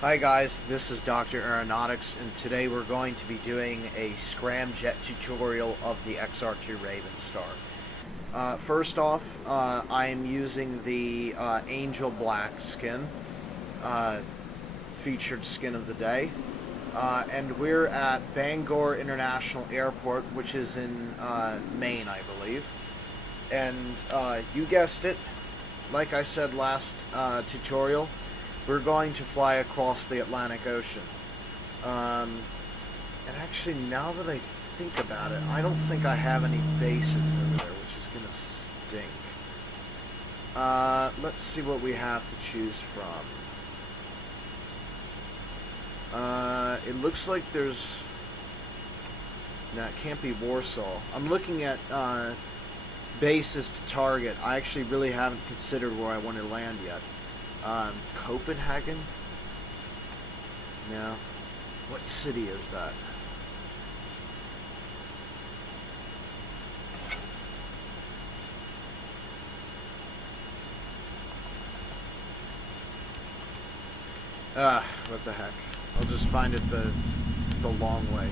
Hi guys, this is Dr. Aeronautics, and today we're going to be doing a Scramjet tutorial of the XR-2 Raven Star. First off, I am using the Angel Black skin, featured skin of the day, and we're at Bangor International Airport, which is in Maine, I believe. And you guessed it, like I said last tutorial, we're going to fly across the Atlantic Ocean. And actually, now that I think about it, I don't think I have any bases over there, which is going to stink. Let's see what we have to choose from. It looks like there's... No, it can't be Warsaw. I'm looking at bases to target. I actually really haven't considered where I want to land yet. Copenhagen? No. What city is that? What the heck. I'll just find it the long way.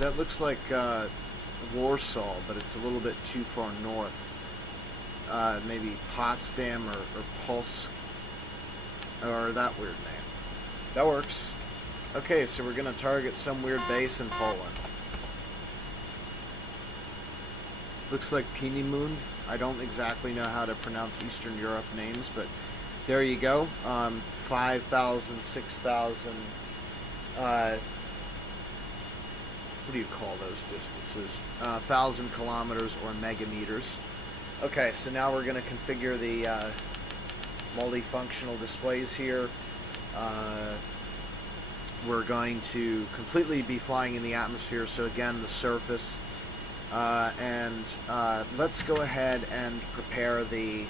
That looks like Warsaw, but it's a little bit too far north. Maybe Potsdam or Pulse, or that weird name. That works. Okay, so we're going to target some weird base in Poland. Looks like Peenemund. I don't exactly know how to pronounce Eastern Europe names, but there you go. 5,000, 6,000, what do you call those distances? 1,000 kilometers or megameters. Okay, so now we're going to configure the multifunctional displays here. We're going to completely be flying in the atmosphere, so again, the surface. And let's go ahead and prepare the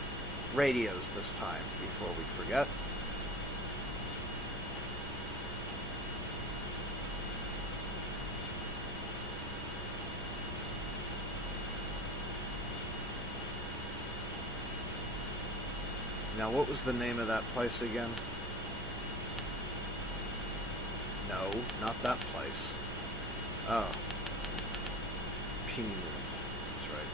radios this time before we forget. Now, what was the name of that place again? No, not that place. Oh. Peenemund. That's right.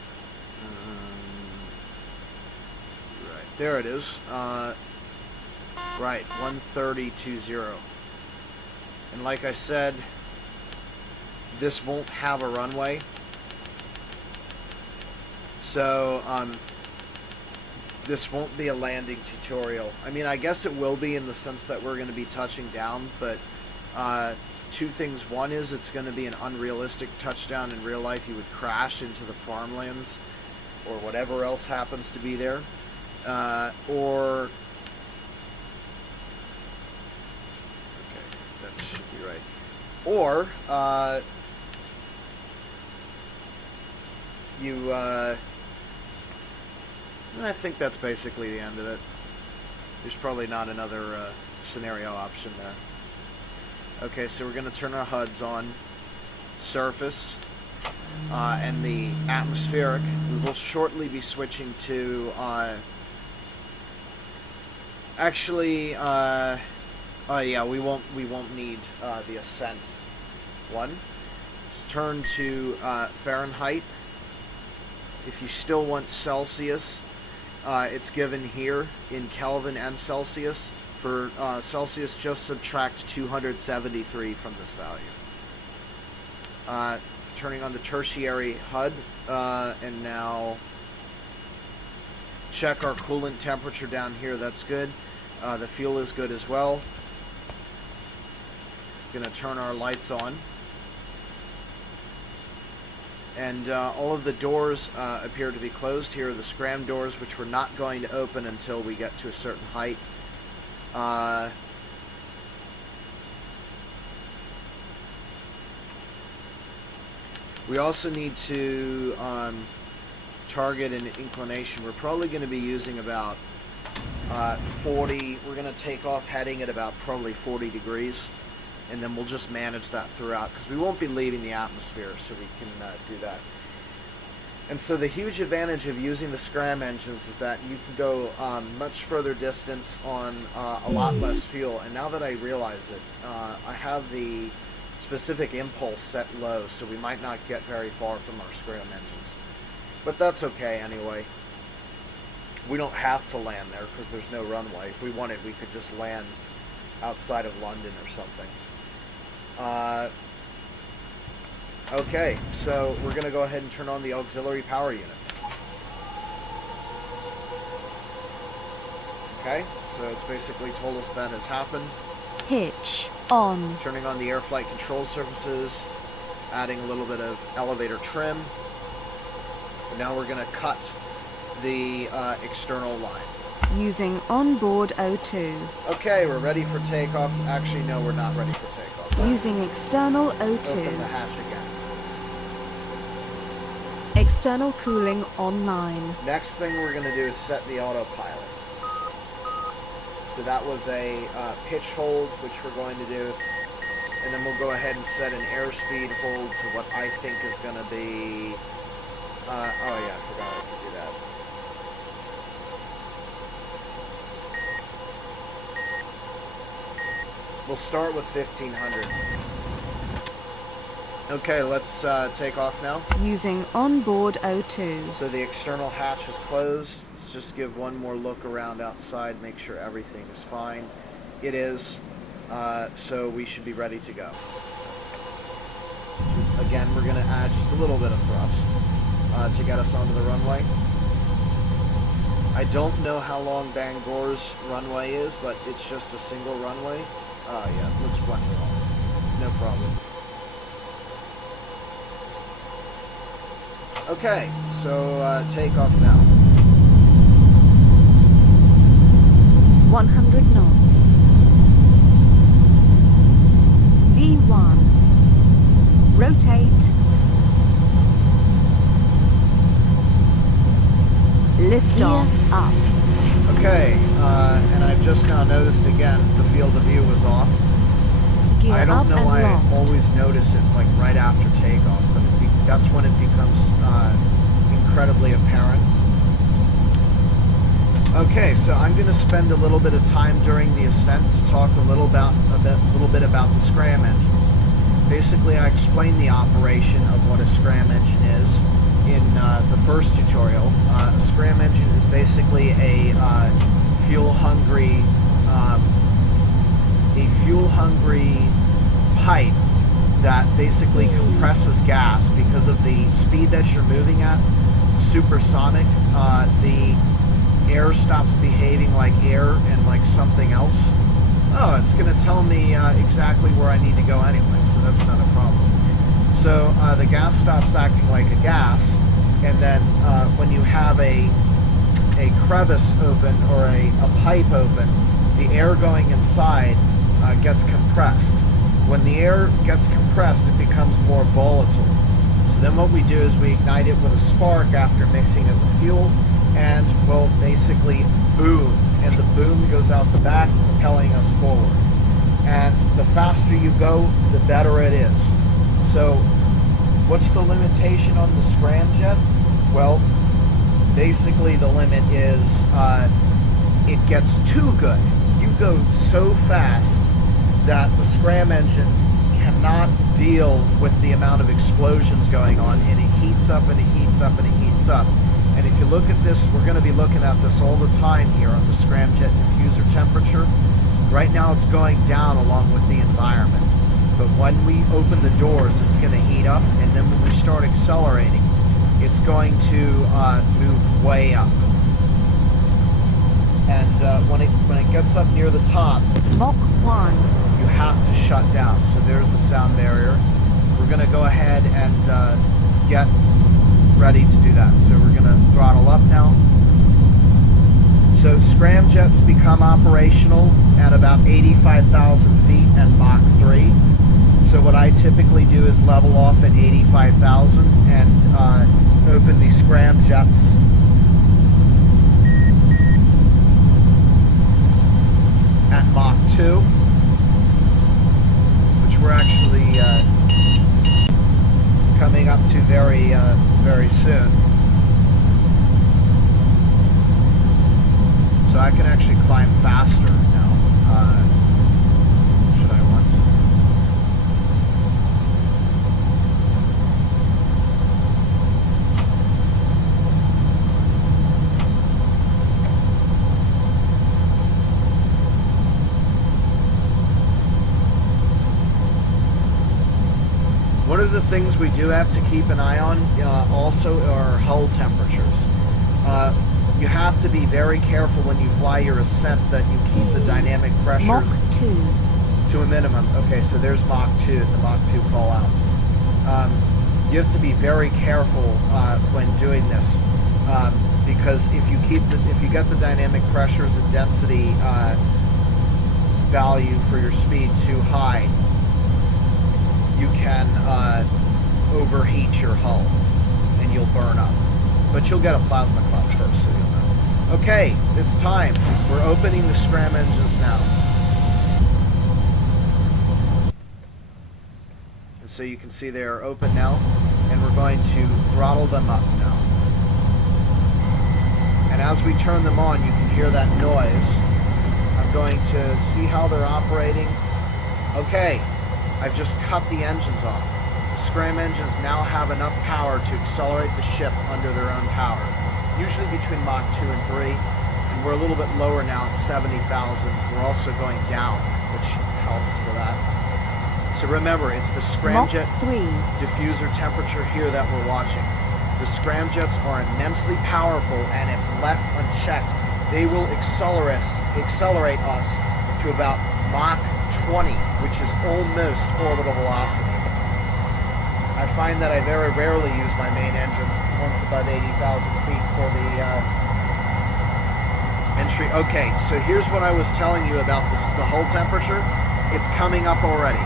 Right. There it is. Right, 13020. And like I said, this won't have a runway. So, this won't be a landing tutorial. I mean, I guess it will be in the sense that we're going to be touching down, but two things. One is it's going to be an unrealistic touchdown. In real life, you would crash into the farmlands or whatever else happens to be there. Or... Okay, that should be right. Or, I think that's basically the end of it. There's probably not another scenario option there. Okay, so we're going to turn our HUDs on. Surface and the atmospheric. We will shortly be switching to... actually, oh yeah, we won't need the ascent one. Let's turn to Fahrenheit. If you still want Celsius, it's given here in Kelvin and Celsius. For Celsius, just subtract 273 from this value. Turning on the tertiary HUD, and now check our coolant temperature down here. That's good. The fuel is good as well. Gonna turn our lights on. And all of the doors appear to be closed. Here are the scram doors, which we're not going to open until we get to a certain height. We also need to target an inclination. We're probably going to be using about 40. We're going to take off heading at about probably 40 degrees. And then we'll just manage that throughout, because we won't be leaving the atmosphere, so we can do that. And so the huge advantage of using the scram engines is that you can go much further distance on a lot less fuel. And now that I realize it, I have the specific impulse set low, so we might not get very far from our scram engines. But that's okay anyway. We don't have to land there because there's no runway. If we wanted, we could just land outside of London or something. Okay, so we're going to go ahead and turn on the auxiliary power unit. Okay, so it's basically told us that has happened. Hitch on. Turning on the air flight control surfaces, adding a little bit of elevator trim. And now we're going to cut the external line. Using onboard O2. Okay, we're ready for takeoff. Actually, no, we're not ready for takeoff. Using external Let's O2. open the hatch again. External cooling online. Next thing we're going to do is set the autopilot. So that was a pitch hold, which we're going to do. And then we'll go ahead and set an airspeed hold to what I think is going to be... oh yeah, I forgot I could do that. We'll start with 1500. Okay, let's take off now. Using onboard O2. So the external hatch is closed. Let's just give one more look around outside, make sure everything is fine. It is, so we should be ready to go. Again, we're going to add just a little bit of thrust to get us onto the runway. I don't know how long Bangor's runway is, but it's just a single runway. Yeah, it looks plenty long. No problem. Okay, so take off now. 100 knots. V1. Rotate. Lift off. Up. Okay, and I've just now noticed again the field of view was off. Gear I don't up know and why locked. I always notice it like right after takeoff, but that's when it becomes incredibly apparent. Okay, so I'm going to spend a little bit of time during the ascent to talk a little bit about the scram engines. Basically, I explained the operation of what a scram engine is in the first tutorial. A scram engine is basically a fuel-hungry pipe that basically compresses gas because of the speed that you're moving at, supersonic. The air stops behaving like air and like something else. Oh, it's going to tell me exactly where I need to go anyway, so that's not a problem. So the gas stops acting like a gas, and then when you have a crevice open or a pipe open, the air going inside gets compressed. When the air gets compressed, it becomes more volatile. So then what we do is we ignite it with a spark after mixing it with fuel, and we'll basically boom, and the boom goes out the back, propelling us forward. And the faster you go, the better it is. So what's the limitation on the Scramjet? Well, basically the limit is it gets too good. You go so fast that the scram engine cannot deal with the amount of explosions going on, and it heats up and it heats up and it heats up. And if you look at this, we're going to be looking at this all the time here on the Scramjet diffuser temperature. Right now it's going down along with the environment. But when we open the doors, it's going to heat up, and then when we start accelerating, it's going to move way up. And when it gets up near the top, Mach 1. you have to shut down. So there's the sound barrier. We're going to go ahead and get ready to do that. So we're going to throttle up now. So Scramjets become operational at about 85,000 feet and Mach 3. So what I typically do is level off at 85,000 and open the Scramjets at Mach 2, which we're actually coming up to very soon. So I can actually climb faster now. Should I want? One of the things we do have to keep an eye on also are hull temperatures. You have to be very careful when you fly your ascent that you keep the dynamic pressures Mach 2. to a minimum. Okay, so there's Mach 2, the Mach 2 call out. You have to be very careful when doing this because if you get the dynamic pressures and density value for your speed too high, you can overheat your hull and you'll burn up. But you'll get a plasma cloud first, so you'll know. Okay, it's time. We're opening the scram engines now. And so you can see they are open now, and we're going to throttle them up now. And as we turn them on, you can hear that noise. I'm going to see how they're operating. Okay, I've just cut the engines off. The scram engines now have enough power to accelerate the ship under their own power, usually between Mach 2 and 3, and we're a little bit lower now at 70,000. We're also going down, which helps for that. So remember, it's the scramjet diffuser temperature here that we're watching. The scramjets are immensely powerful, and if left unchecked, they will accelerate us to about Mach 20, which is almost orbital velocity. I find that I very rarely use my main engines once above 80,000 feet for the entry. Okay, so here's what I was telling you about the hull temperature. It's coming up already.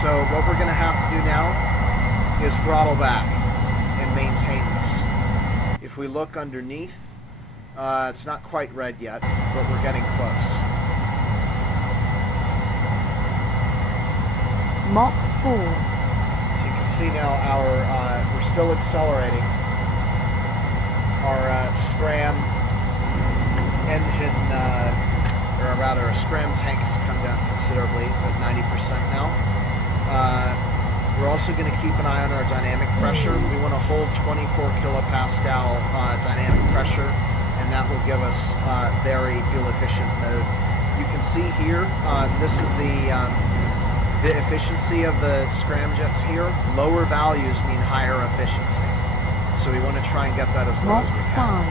So what we're going to have to do now is throttle back and maintain this. If we look underneath, it's not quite red yet, but we're getting close. Mach 4. See now we're still accelerating. Our scram engine, or rather a scram tank has come down considerably, at 90% now. We're also going to keep an eye on our dynamic pressure. We want to hold 24 kilopascal dynamic pressure, and that will give us very fuel efficient mode. You can see here, this is the efficiency of the scramjets here. Lower values mean higher efficiency. So we want to try and get that as low as we can. Mach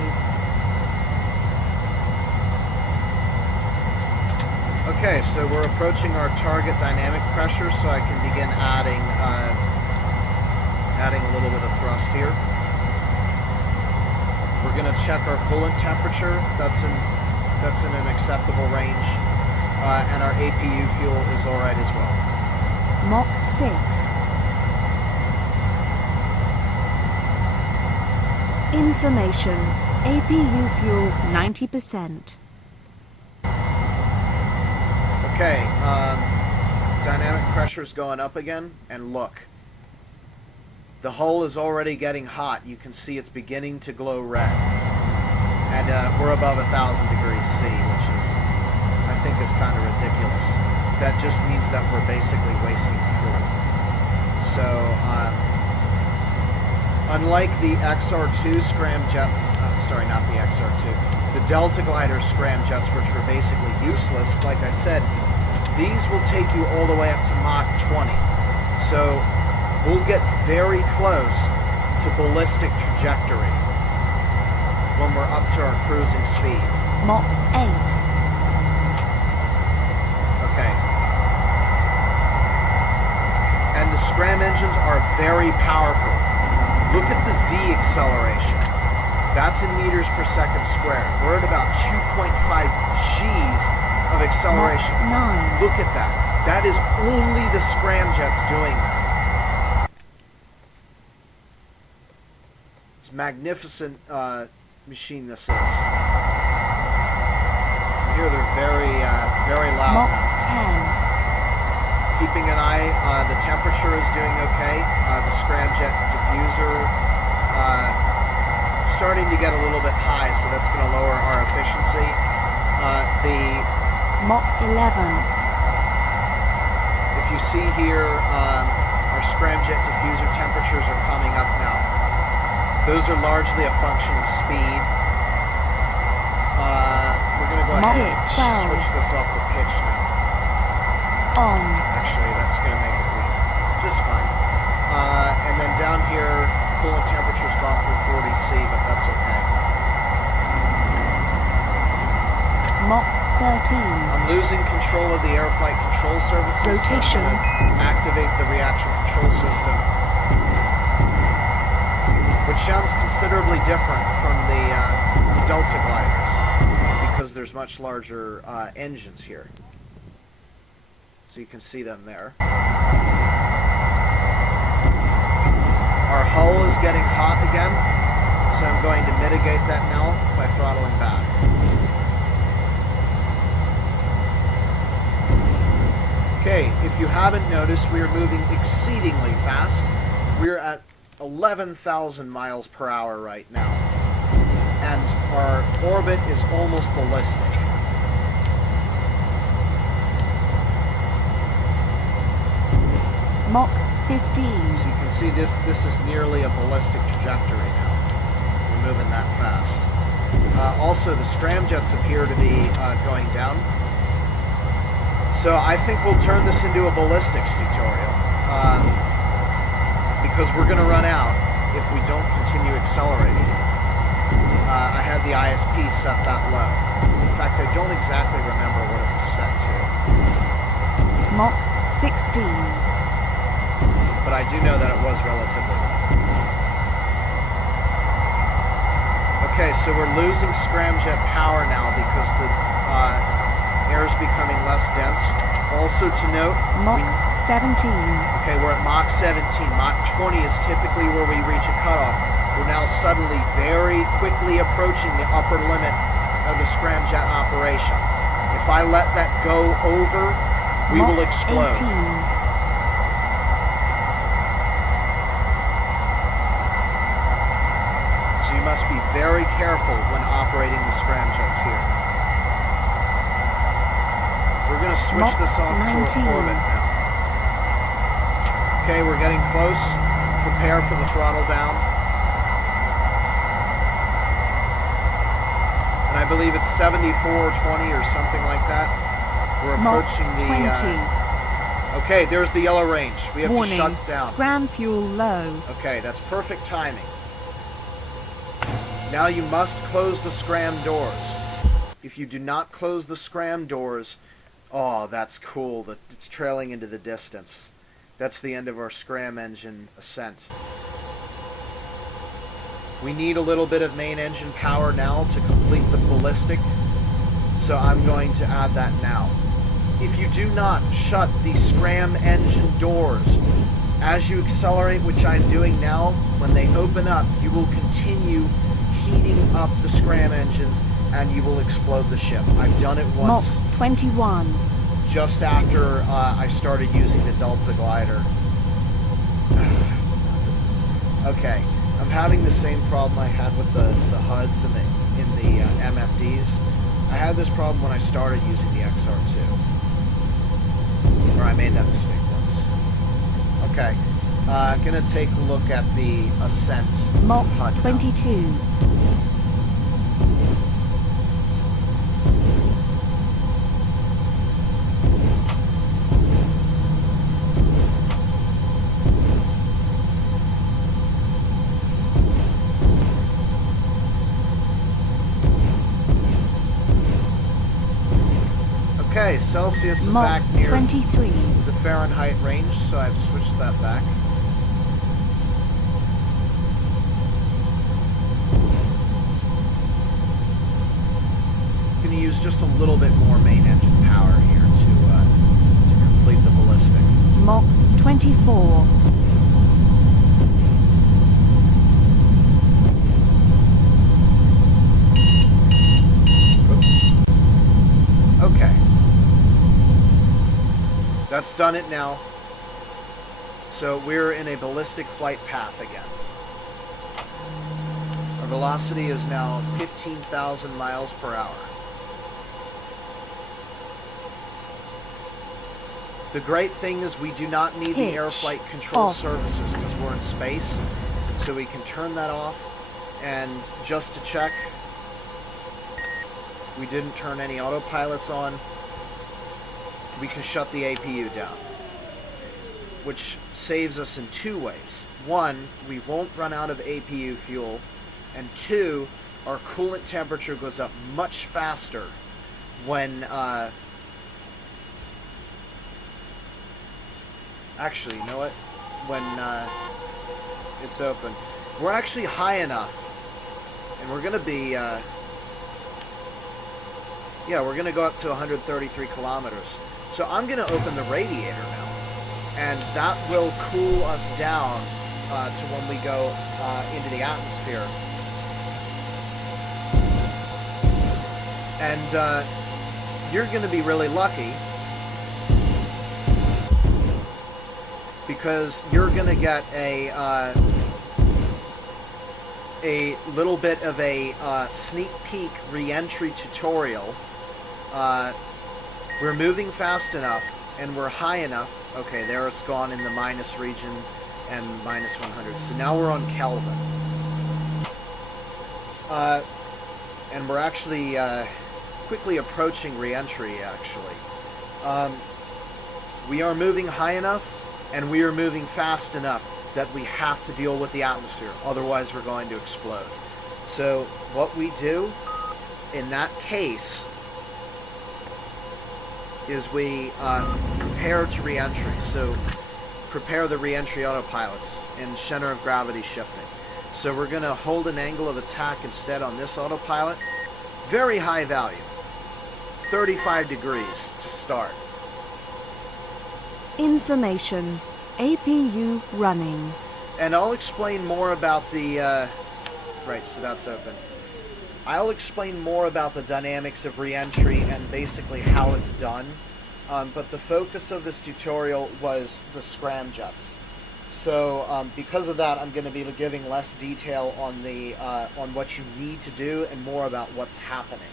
5. Okay, so we're approaching our target dynamic pressure, so I can begin adding a little bit of thrust here. We're going to check our coolant temperature. That's in an acceptable range, and our APU fuel is all right as well. Mach 6. Information. APU fuel 90%. Okay, dynamic pressure's going up again, and look. The hull is already getting hot. You can see it's beginning to glow red. And we're above 1,000 degrees C, which is, I think, is kind of ridiculous. That just means that we're basically wasting fuel. So, unlike the XR-2 scramjets, sorry, not the XR-2, the Delta Glider scramjets, which were basically useless, like I said, these will take you all the way up to Mach 20. So, we'll get very close to ballistic trajectory when we're up to our cruising speed. Mach 8. Okay. And the scram engines are very powerful. Look at the Z acceleration. That's in meters per second squared. We're at about 2.5 Gs of acceleration. Mach 9. Look at that. That is only the scramjets doing that. It's magnificent machine this is. You can hear they're very loud Mach now. 10. Keeping an eye, the temperature is doing okay. The scramjet diffuser starting to get a little bit high, so that's going to lower our efficiency. Mach 11. If you see here, our scramjet diffuser temperatures are coming up now. Those are largely a function of speed. We're going to go ahead and switch this off to pitch now. On. Actually, that's going to make it weak. Just fine. And then down here, coolant temperature's gone through 40 C, but that's okay. Mach 13. I'm losing control of the air flight control services. Rotation. So I'm going to activate the reaction control system, which sounds considerably different from the Delta gliders because there's much larger engines here. So you can see them there. Our hull is getting hot again, so I'm going to mitigate that now by throttling back. Okay, if you haven't noticed, we are moving exceedingly fast. We're at 11,000 miles per hour right now, and our orbit is almost ballistic. Mach 15. So you can see this is nearly a ballistic trajectory now. We're moving that fast. Also, the scramjets appear to be going down. So I think we'll turn this into a ballistics tutorial. Because we're going to run out if we don't continue accelerating. I had the ISP set that low. In fact, I don't exactly remember what it was set to. Mach 16. But I do know that it was relatively low. Okay, so we're losing scramjet power now because the air is becoming less dense. Also to note, Mach 17. Okay, we're at Mach 17. Mach 20 is typically where we reach a cutoff. We're now suddenly very quickly approaching the upper limit of the scramjet operation. If I let that go over, we will explode. 18. So you must be very careful when operating the scramjets here. We're going to switch this off to orbit now. Okay, we're getting close. Prepare for the throttle down. And I believe it's 7420 or something like that. We're approaching the... 20. Okay, there's the yellow range. We have Warning, to shut down. scram fuel low. Okay, that's perfect timing. Now you must close the scram doors. If you do not close the scram doors... Oh, that's cool. It's trailing into the distance. That's the end of our scram engine ascent. We need a little bit of main engine power now to complete the ballistic, so I'm going to add that now. If you do not shut the scram engine doors, as you accelerate, which I'm doing now, when they open up, you will continue heating up the scram engines and you will explode the ship. I've done it once. Mach 21. Just after I started using the Delta glider. Okay, I'm having the same problem I had with the HUDs in the MFDs. I had this problem when I started using the XR-2. Or I made that mistake once. Okay, I'm going to take a look at the ascent Mach HUD 22. now. Okay, Celsius is Mach back near 23. the Fahrenheit range, so I've switched that back. I'm going to use just a little bit more main engine power here to complete the ballistic. Mach 24. Oops. Okay. That's done it now. So we're in a ballistic flight path again. Our velocity is now 15,000 miles per hour. The great thing is we do not need the Hitch air flight control off. services because we're in space. So we can turn that off. And just to check, we didn't turn any autopilots on. We can shut the APU down, which saves us in two ways. One, we won't run out of APU fuel. And two, our coolant temperature goes up much faster when... actually, you know what? When it's open. We're actually high enough. And we're going to be... yeah, we're going to go up to 133 kilometers. So I'm going to open the radiator now. And that will cool us down to when we go into the atmosphere. And you're going to be really lucky because you're going to get a little bit of a sneak peek reentry tutorial. We're moving fast enough and we're high enough. Okay, there it's gone in the minus region and minus 100. So now we're on Kelvin. And we're actually quickly approaching reentry, actually. We are moving high enough and we are moving fast enough that we have to deal with the atmosphere. Otherwise, we're going to explode. So what we do in that case is we prepare to reentry. So prepare the reentry autopilots and center of gravity shifting. So we're going to hold an angle of attack instead on this autopilot. Very high value. 35 degrees to start. Information. APU running. And I'll explain more about the... right, so that's open. I'll explain more about the dynamics of reentry and basically how it's done. But the focus of this tutorial was the scramjets. So because of that, I'm going to be giving less detail on the on what you need to do and more about what's happening.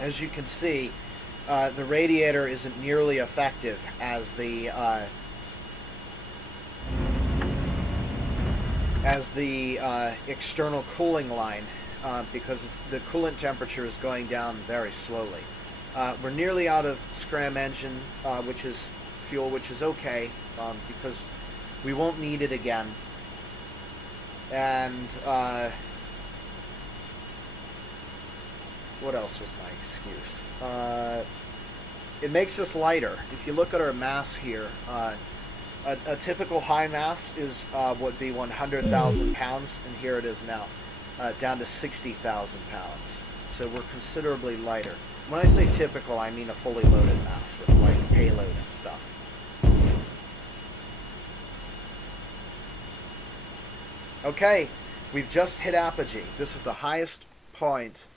As you can see, the radiator isn't nearly effective as the external cooling line because the coolant temperature is going down very slowly. We're nearly out of scram engine, which is fuel, which is okay because we won't need it again. And what else was my excuse? It makes us lighter. If you look at our mass here, a typical high mass is would be 100,000 pounds, and here it is now, down to 60,000 pounds. So we're considerably lighter. When I say typical, I mean a fully loaded mass with like payload and stuff. Okay, we've just hit apogee. This is the highest point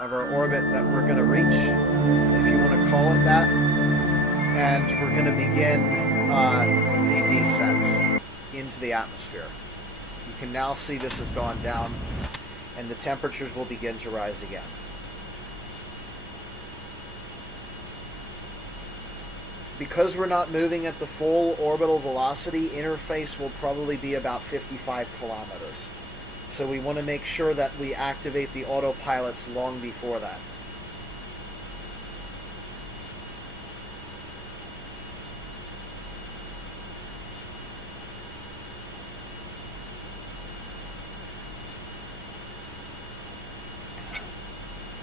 of our orbit that we're going to reach, if you want to call it that, and we're going to begin the descent into the atmosphere. You can now see this has gone down, and the temperatures will begin to rise again. Because we're not moving at the full orbital velocity, interface will probably be about 55 kilometers. So we want to make sure that we activate the autopilots long before that.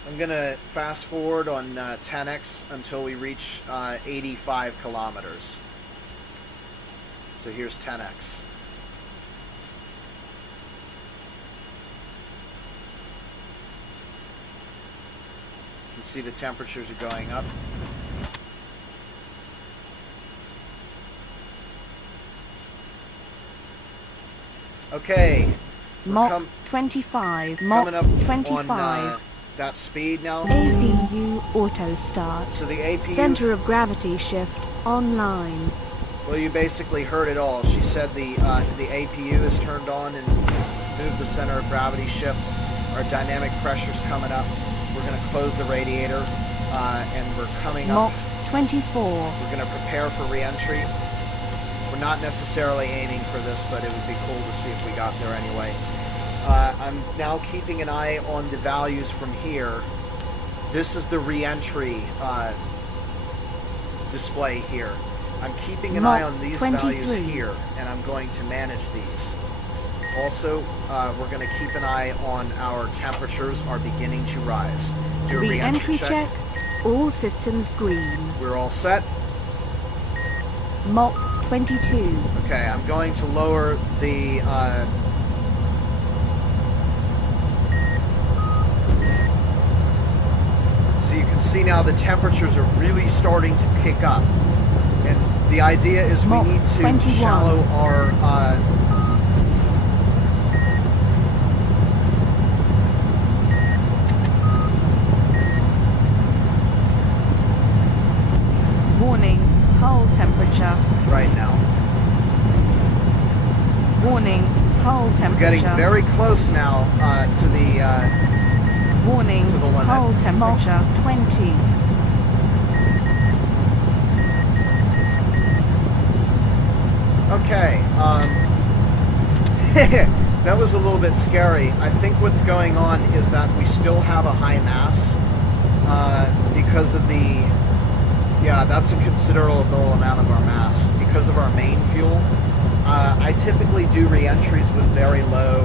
I'm going to fast forward on 10x until we reach 85 kilometers. So here's 10x. You can see the temperatures are going up. Okay. Mach 25. Coming up Mach 25. on that speed now. APU auto start. So the APU... Center of gravity shift online. Well, you basically heard it all. She said the APU is turned on and moved the center of gravity shift. Our dynamic pressure's coming up. We're going to close the radiator, and we're coming Mach up. 24. We're going to prepare for reentry. We're not necessarily aiming for this, but it would be cool to see if we got there anyway. I'm now keeping an eye on the values from here. This is the reentry display here. I'm keeping an eye on these 23. values here, and I'm going to manage these. Also, we're going to keep an eye on our temperatures are beginning to rise. Do a Reentry check. All systems green. We're all set. Mach 22. Okay, I'm going to lower the so you can see now the temperatures are really starting to kick up. And the idea is we need to 21. shallow our Warning, hull temperature. right now. Warning, hull We're temperature. getting very close now to the Warning, to the limit. hull temperature 20. Okay, that was a little bit scary. I think what's going on is that we still have a high mass because of the, yeah, that's a considerable amount of our mass because of our main fuel. I typically do re-entries with very low,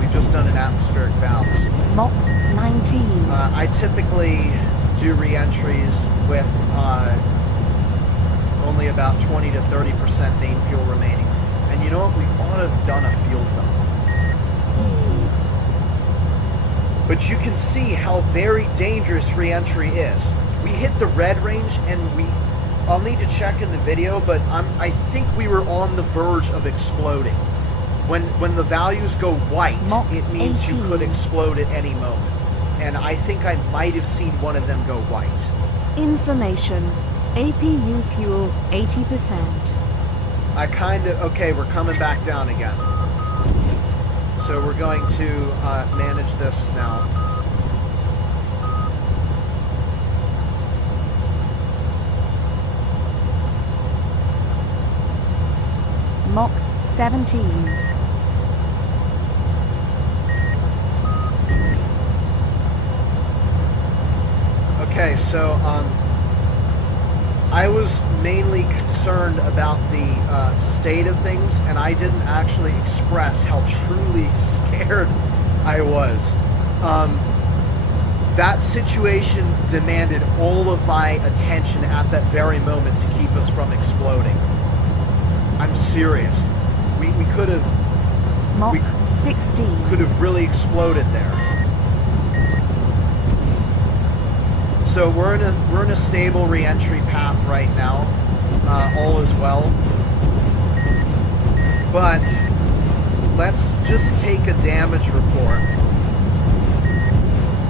we've just done an atmospheric bounce. Mach 19. I typically do re-entries with only about 20 to 30% main fuel remaining. And you know what? We ought to have done a fuel dump. But you can see how very dangerous re-entry is. We hit the red range and I'll need to check in the video, but I think we were on the verge of exploding. When the values go white, Mach it means 18. you could explode at any moment. And I think I might have seen one of them go white. Information. APU fuel 80%. Okay, we're coming back down again. So we're going to manage this now. Mach 17. Okay, so I was mainly concerned about the state of things, and I didn't actually express how truly scared I was. That situation demanded all of my attention at that very moment to keep us from exploding. I'm serious. We could have... Mach we 16. could have really exploded there. So we're in a stable re-entry path right now. All is well. But let's just take a damage report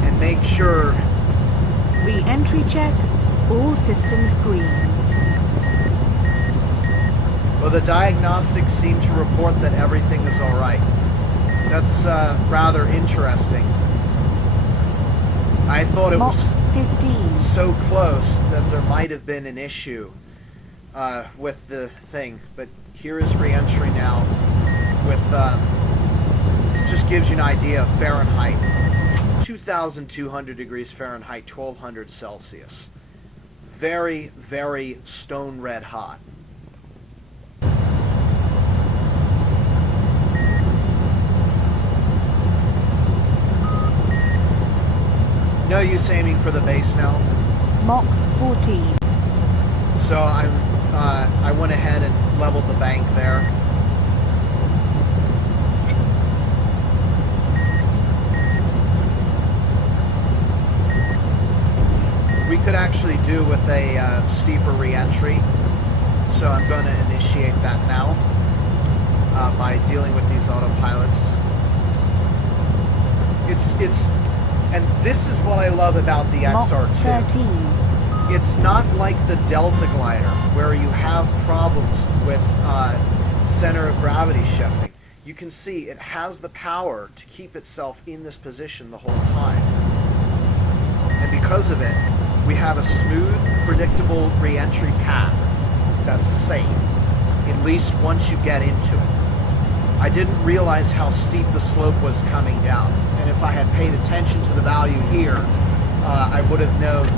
and make sure. Re-entry check. All systems green. Well, the diagnostics seem to report that everything is all right. That's rather interesting. I thought it Mach was 15. so close that there might have been an issue with the thing, but here is re-entry now with this just gives you an idea of Fahrenheit. 2,200 degrees Fahrenheit, 1,200 Celsius. Very, very stone red hot. No use aiming for the base now. Mach 14. So I went ahead and leveled the bank there. We could actually do with a steeper re-entry, so I'm going to initiate that now by dealing with these autopilots. And this is what I love about the Mach XR-2. 13. it's not like the Delta glider where you have problems with center of gravity shifting. You can see it has the power to keep itself in this position the whole time. And because of it, we have a smooth, predictable re-entry path that's safe, at least once you get into it. I didn't realize how steep the slope was coming down, and if I had paid attention to the value here, I would have known.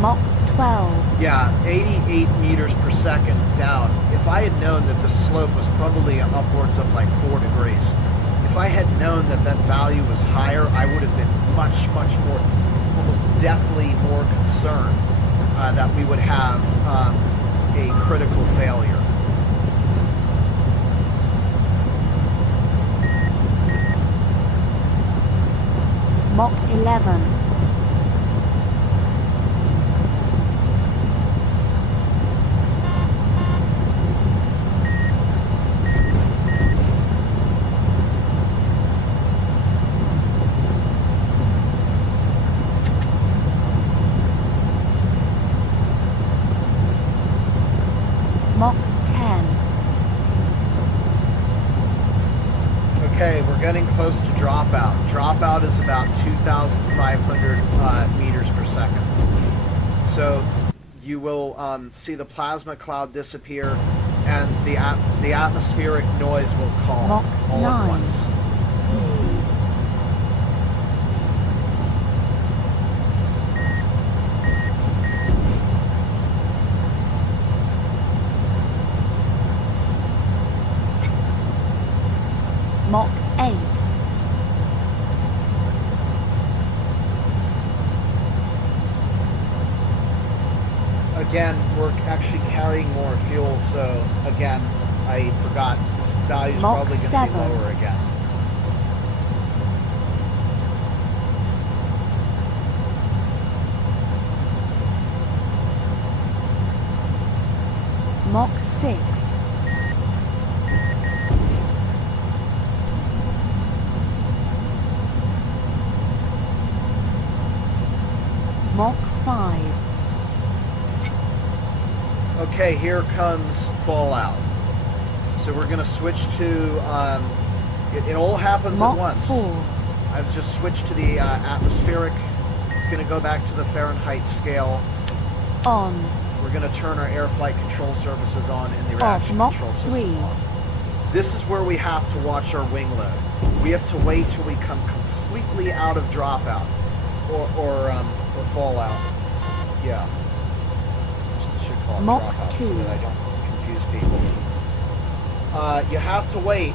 Mach 12. Yeah, 88 meters per second down. If I had known that the slope was probably upwards of like 4 degrees, if I had known that that value was higher, I would have been much, much more, almost deathly more concerned that we would have a critical failure. Mach 11. Mach 10. Okay, we're getting close to dropout. Dropout is about 2,500 meters per second. So you will see the plasma cloud disappear, and the atmospheric noise will calm Mach all 9. at once. Mach 8. Again, we're actually carrying more fuel, so again, I forgot this value is Mach probably going to 7. be lower again. Mach 6. Mach 5. Okay, here comes fallout. So we're going to switch to, it all happens Mach at once. 4. I've just switched to the atmospheric. Going to go back to the Fahrenheit scale. On. We're going to turn our air flight control services on and the reaction Mach control 3. system off. This is where we have to watch our wing load. We have to wait till we come completely out of dropout or fallout. So, yeah. Should call it Mach dropout 2. so that I don't confuse people. You have to wait.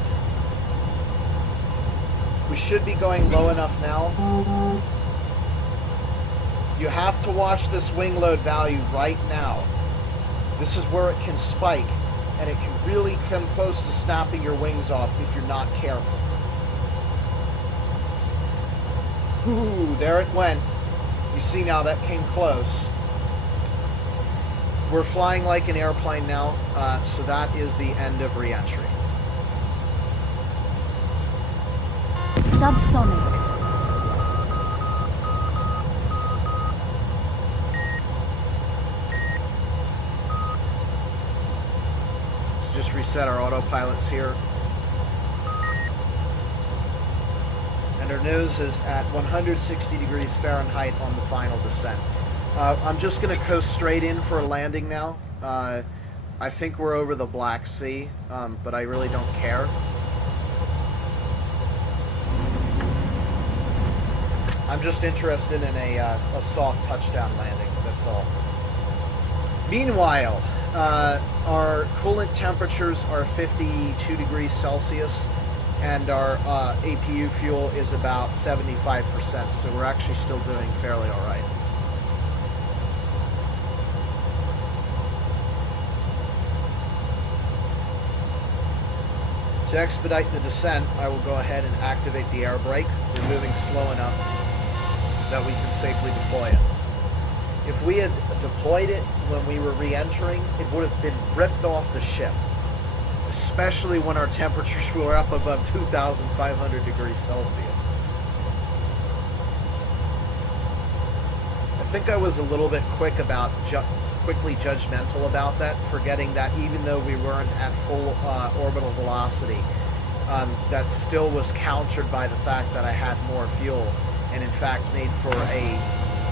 We should be going low enough now. You have to watch this wing load value right now. This is where it can spike, and it can really come close to snapping your wings off if you're not careful. Ooh, there it went. You see now that came close. We're flying like an airplane now, so that is the end of re-entry. Subsonic. Let's just reset our autopilots here. And our nose is at 160 degrees Fahrenheit on the final descent. I'm just going to coast straight in for a landing now. I think we're over the Black Sea, but I really don't care. I'm just interested in a soft touchdown landing, that's all. Meanwhile, our coolant temperatures are 52 degrees Celsius, and our APU fuel is about 75%, so we're actually still doing fairly all right. To expedite the descent, I will go ahead and activate the air brake. We're moving slow enough that we can safely deploy it. If we had deployed it when we were re-entering, it would have been ripped off the ship, especially when our temperatures were up above 2,500 degrees Celsius. I think I was a little bit quickly judgmental about that, forgetting that even though we weren't at full orbital velocity, that still was countered by the fact that I had more fuel, and in fact made for a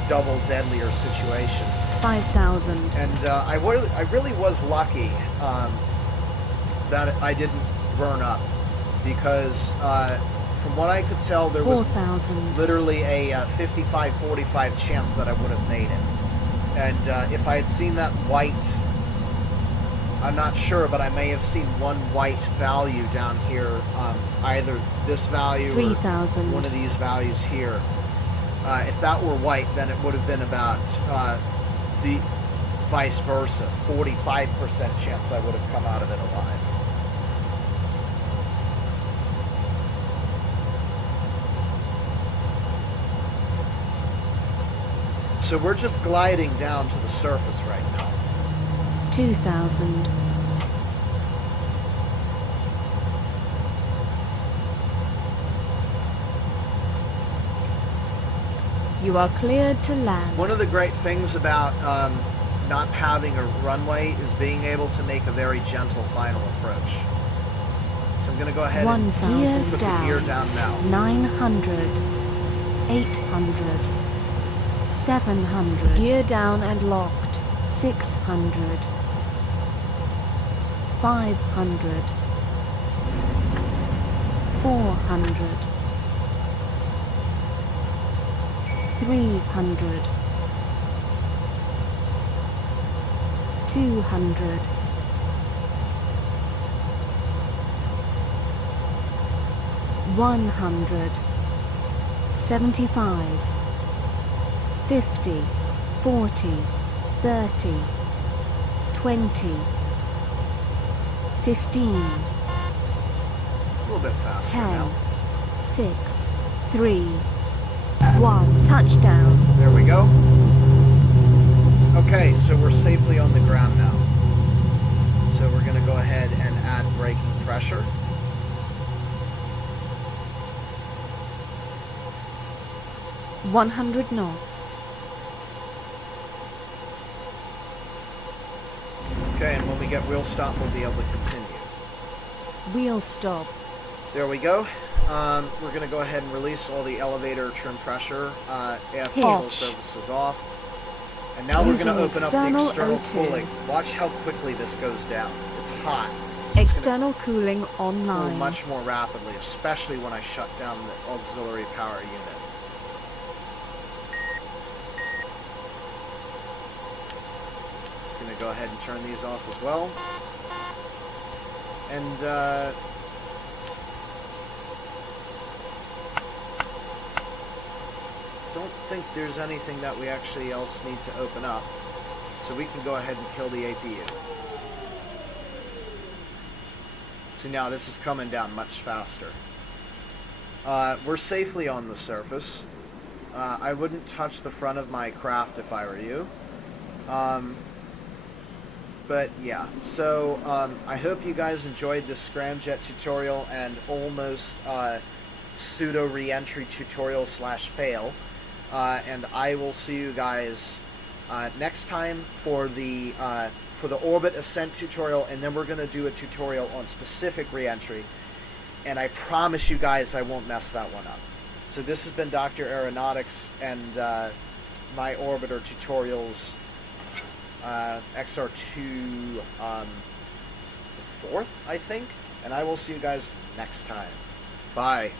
double deadlier situation. 5,000. And I really was lucky that I didn't burn up, because from what I could tell, there was 4,000. literally a 55-45 chance that I would have made it. And if I had seen that white, I'm not sure, but I may have seen one white value down here, either this value 3,000. or one of these values here. If that were white, then it would have been about the vice versa, 45% chance I would have come out of it alive. So we're just gliding down to the surface right now. 2,000. You are cleared to land. One of the great things about not having a runway is being able to make a very gentle final approach. So I'm going to go ahead and put the gear down now. 900. 800. 700. Gear down and locked. 600. 500. 400. 300. 200. 100. 75. 50. 40. 30. 20. 15. A little bit faster 10. now. 6. 3. 1. Touchdown. There we go. Okay, so we're safely on the ground now. So we're going to go ahead and add braking pressure. $100 knots. Okay, and when we get wheel stop, we'll be able to continue. Wheel stop. There we go. We're going to go ahead and release all the elevator trim pressure. Air control services off. And now we're going to open up the external cooling. Watch how quickly this goes down. It's hot. So External cooling cool online. much more rapidly, especially when I shut down the auxiliary power unit. Just going to go ahead and turn these off as well. And don't think there's anything that we actually else need to open up, so we can go ahead and kill the APU. See, now this is coming down much faster. We're safely on the surface. I wouldn't touch the front of my craft if I were you. But yeah, so I hope you guys enjoyed this Scramjet tutorial and almost pseudo reentry tutorial / fail. And I will see you guys next time for the orbit ascent tutorial, and then we're going to do a tutorial on specific reentry. And I promise you guys I won't mess that one up. So this has been Dr. Aeronautics and my orbiter tutorials, XR-2 the 4th, I think. And I will see you guys next time. Bye.